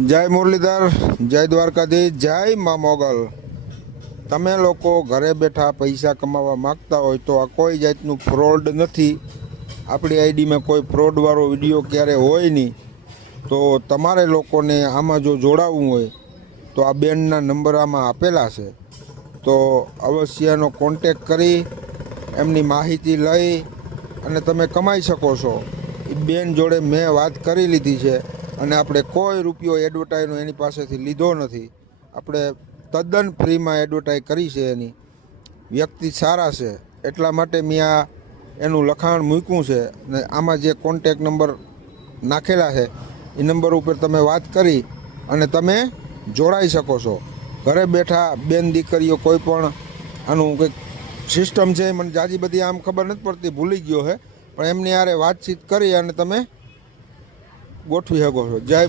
जय मुरलीधर, जय द्वारकाधीश, जय मां मोगल। તમે લોકો ઘરે બેઠા પૈસા કમાવા માંગતા હોય તો આ કોઈ જાતનું ફ્રોડ નથી। આપણી આઈડીમાં કોઈ ફ્રોડવાળો વિડીયો ક્યારે હોય નહીં। તો તમારે લોકોને આમાં જો જોડાવવું હોય તો આ બેનના નંબર આમાં આપેલા છે, તો અવશ્ય એનો કોન્ટેક કરી એમની માહિતી લઈ અને તમે કમાઈ શકો છો। એ બેન જોડે મેં વાત કરી લીધી છે અને આપણે કોઈ રૂપિયો એડવર્ટાઈઝનો એની પાસેથી લીધો નથી। આપણે તદ્દન ફ્રીમાં એડવર્ટાઈઝ કરી છે। એની વ્યક્તિ સારા છે એટલા માટે મેં આ એનું લખાણ મૂક્યું છે ને આમાં જે કોન્ટેક નંબર નાખેલા છે એ નંબર ઉપર તમે વાત કરી અને તમે જોડાઈ શકો છો। ઘરે બેઠા બેન દીકરીઓ કોઈ પણ આનું કંઈક સિસ્ટમ છે, મને જાજી બધી આમ ખબર નથી પડતી, ભૂલી ગયો છે, પણ એમની હારે વાતચીત કરી અને તમે ગોઠવી શકો છો। જય